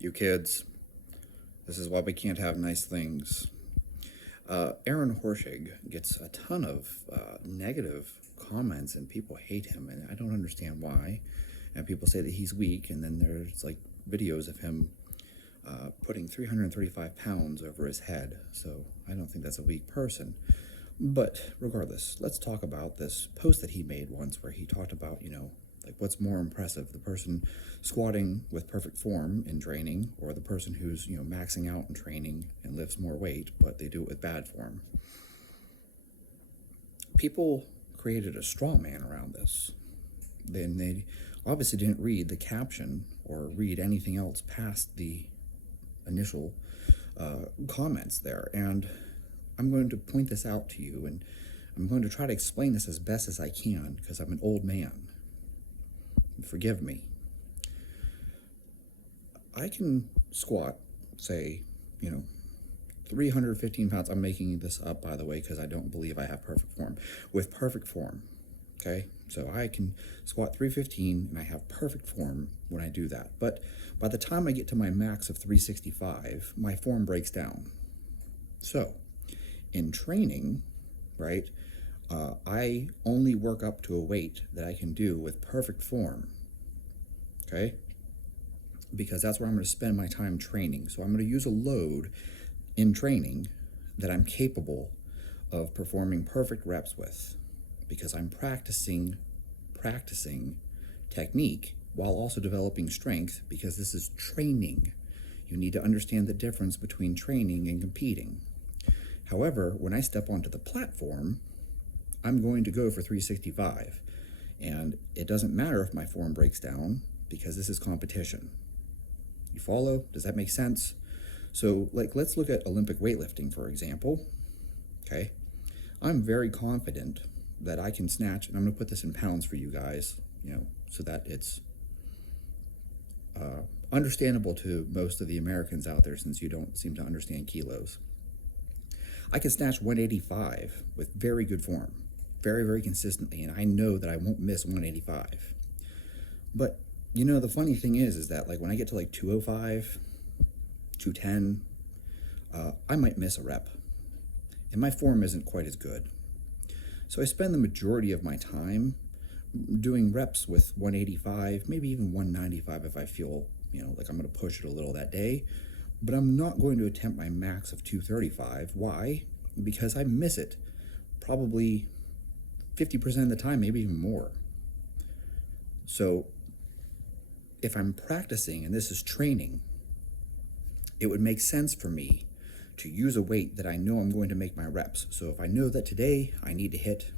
You kids, this is why we can't have nice things. Aaron Horschig gets a ton of negative comments, and people hate him, and I don't understand why. And people say that he's weak, and then there's like videos of him putting 335 pounds over his head. So I don't think that's a weak person. But regardless, let's talk about this post that he made once where he talked about, like what's more impressive, the person squatting with perfect form in training or the person who's, maxing out in training and lifts more weight, but they do it with bad form. People created a straw man around this. Then they obviously didn't read the caption or read anything else past the initial comments there. And I'm going to point this out to you, and I'm going to try to explain this as best as I can because I'm an old man. Forgive me. I can squat, say, 315 pounds. I'm making this up, by the way, because I don't believe I have perfect form. With perfect form, okay? So I can squat 315, and I have perfect form when I do that. But by the time I get to my max of 365, my form breaks down. So in training, right, I only work up to a weight that I can do with perfect form, okay? Because that's where I'm going to spend my time training. So I'm going to use a load in training that I'm capable of performing perfect reps with, because I'm practicing technique while also developing strength, because this is training. You need to understand the difference between training and competing. However, when I step onto the platform, I'm going to go for 365. And it doesn't matter if my form breaks down because this is competition. You follow? Does that make sense? So, let's look at Olympic weightlifting, for example. Okay? I'm very confident that I can snatch, and I'm going to put this in pounds for you guys, so that it's understandable to most of the Americans out there, since you don't seem to understand kilos. I can snatch 185 with very good form, very, very consistently, and I know that I won't miss 185. But, the funny thing is that, when I get to, 205, 210, I might miss a rep, and my form isn't quite as good. So I spend the majority of my time doing reps with 185, maybe even 195 if I feel, like I'm going to push it a little that day. But I'm not going to attempt my max of 235. Why? Because I miss it probably 50% of the time, maybe even more. So if I'm practicing, and this is training, it would make sense for me to use a weight that I know I'm going to make my reps. So if I know that today I need to hit,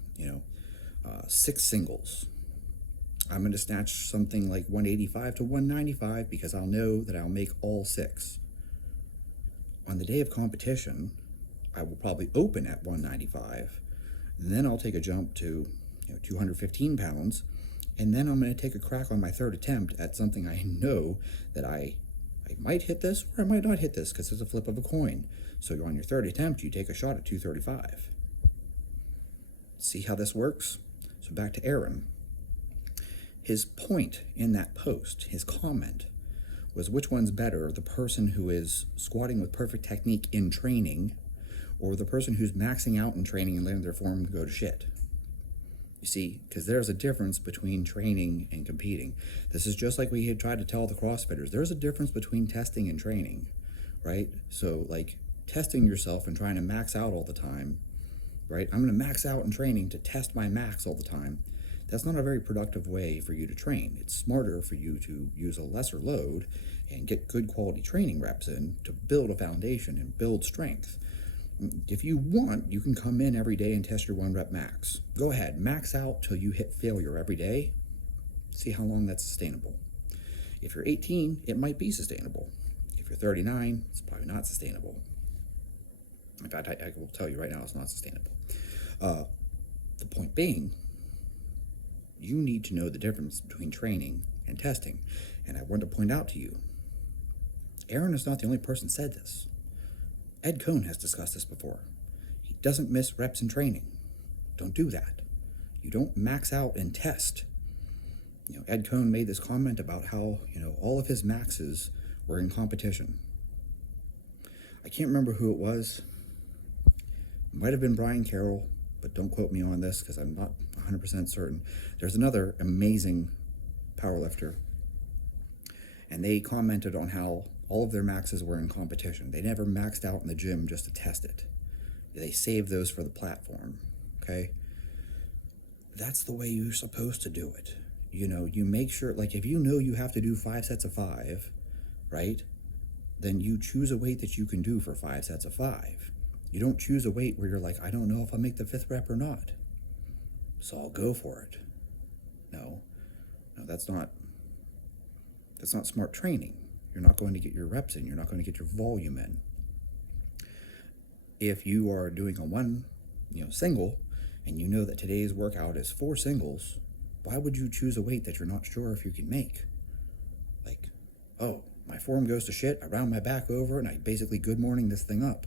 6 singles, I'm going to snatch something like 185 to 195 because I'll know that I'll make all 6. On the day of competition, I will probably open at 195, and then I'll take a jump to 215 pounds, and then I'm going to take a crack on my third attempt at something I know that I might hit this or I might not hit this because it's a flip of a coin. So on your third attempt, you take a shot at 235. See how this works? So back to Aaron. His point in that post, his comment, was which one's better, the person who is squatting with perfect technique in training or the person who's maxing out in training and letting their form go to shit. You see, because there's a difference between training and competing. This is just like we had tried to tell the CrossFitters. There's a difference between testing and training, right? So testing yourself and trying to max out all the time, right? I'm going to max out in training to test my max all the time. That's not a very productive way for you to train. It's smarter for you to use a lesser load and get good quality training reps in to build a foundation and build strength. If you want, you can come in every day and test your 1 rep max. Go ahead, max out till you hit failure every day. See how long that's sustainable. If you're 18, it might be sustainable. If you're 39, it's probably not sustainable. In fact, I will tell you right now, it's not sustainable. The point being, you need to know the difference between training and testing. And I want to point out to you, Aaron is not the only person who said this. Ed Cohn has discussed this before. He doesn't miss reps in training. Don't do that. You don't max out and test. Ed Cohn made this comment about how, all of his maxes We're in competition. I can't remember who it was. It might have been Brian Carroll, but don't quote me on this because I'm not 100% certain. There's another amazing powerlifter, and they commented on how all of their maxes were in competition. They never maxed out in the gym just to test it. They saved those for the platform, okay? That's the way you're supposed to do it. You know, you make sure, like if you know you have to do 5 sets of 5, right? Then you choose a weight that you can do for 5 sets of 5. You don't choose a weight where you're like, I don't know if I'll make the 5th rep or not, so I'll go for it. No, that's not smart training. You're not going to get your reps in. You're not going to get your volume in. If you are doing a one, single, and you know that today's workout is 4 singles, why would you choose a weight that you're not sure if you can make? Like, oh, my form goes to shit, I round my back over, and I basically good morning this thing up.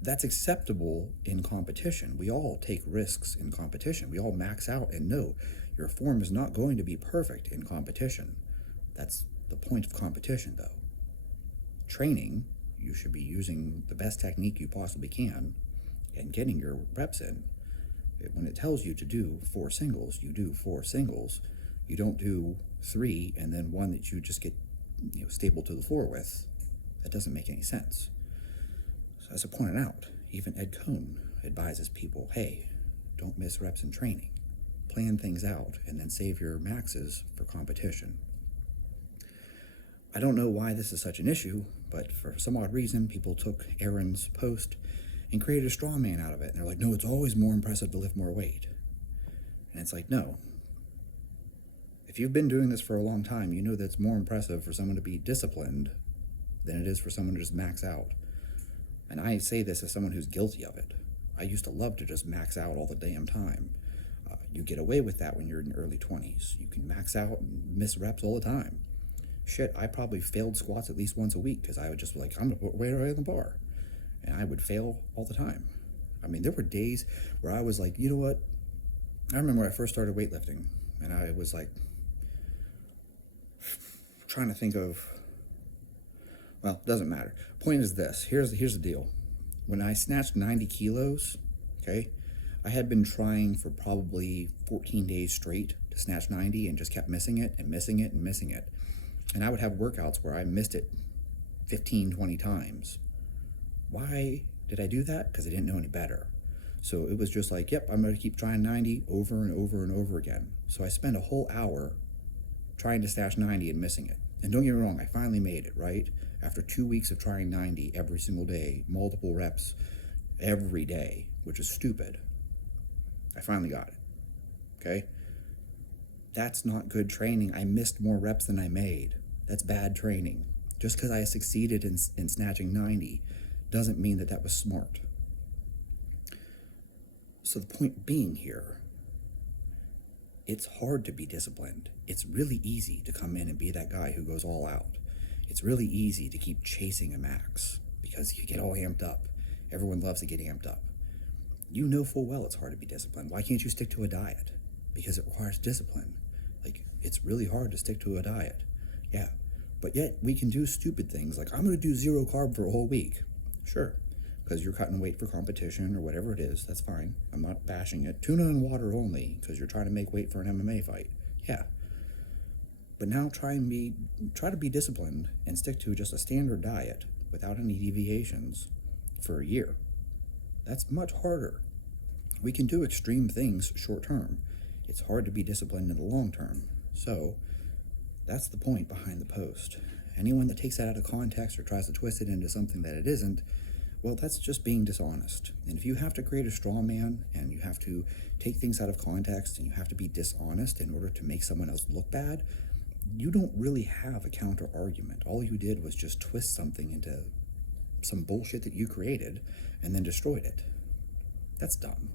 That's acceptable in competition. We all take risks in competition. We all max out and know your form is not going to be perfect in competition. That's the point of competition, though. Training, you should be using the best technique you possibly can and getting your reps in. When it tells you to do 4 singles, you do 4 singles. You don't do 3 and then one that you just get stapled to the floor with. That doesn't make any sense. So as I pointed out, even Ed Cohn advises people, hey, don't miss reps in training. Plan things out and then save your maxes for competition. I don't know why this is such an issue, but for some odd reason, people took Aaron's post and created a straw man out of it. And they're like, no, it's always more impressive to lift more weight. And it's like, no. If you've been doing this for a long time, you know that it's more impressive for someone to be disciplined than it is for someone to just max out. And I say this as someone who's guilty of it. I used to love to just max out all the damn time. You get away with that when you're in your early 20s. You can max out and miss reps all the time. Shit, I probably failed squats at least once a week because I would just be like, I'm going to put weight right on the bar. And I would fail all the time. I mean, there were days where I was like, you know what? I remember when I first started weightlifting, and I was like, trying to think of, well, it doesn't matter. Point is this. Here's the deal. When I snatched 90 kilos, okay, I had been trying for probably 14 days straight to snatch 90 and just kept missing it and missing it and missing it. And I would have workouts where I missed it 15, 20 times. Why did I do that? Because I didn't know any better. So it was just like, yep, I'm going to keep trying 90 over and over and over again. So I spent a whole hour trying to snatch 90 and missing it. And don't get me wrong, I finally made it, right? After 2 weeks of trying 90 every single day, multiple reps every day, which is stupid, I finally got it, okay? That's not good training. I missed more reps than I made. That's bad training. Just because I succeeded in snatching 90 doesn't mean that was smart. So the point being here, it's hard to be disciplined. It's really easy to come in and be that guy who goes all out. It's really easy to keep chasing a max because you get all amped up. Everyone loves to get amped up. You know full well it's hard to be disciplined. Why can't you stick to a diet? Because it requires discipline. Like, it's really hard to stick to a diet. Yeah, but yet we can do stupid things like, I'm going to do 0 carb for a whole week. Sure, because you're cutting weight for competition or whatever it is. That's fine. I'm not bashing it. Tuna and water only because you're trying to make weight for an MMA fight. Yeah. But now try to be disciplined and stick to just a standard diet without any deviations for a year. That's much harder. We can do extreme things short term. It's hard to be disciplined in the long term. So that's the point behind the post. Anyone that takes that out of context or tries to twist it into something that it isn't, well, that's just being dishonest. And if you have to create a straw man and you have to take things out of context and you have to be dishonest in order to make someone else look bad, you don't really have a counter argument. All you did was just twist something into some bullshit that you created and then destroyed it. That's dumb.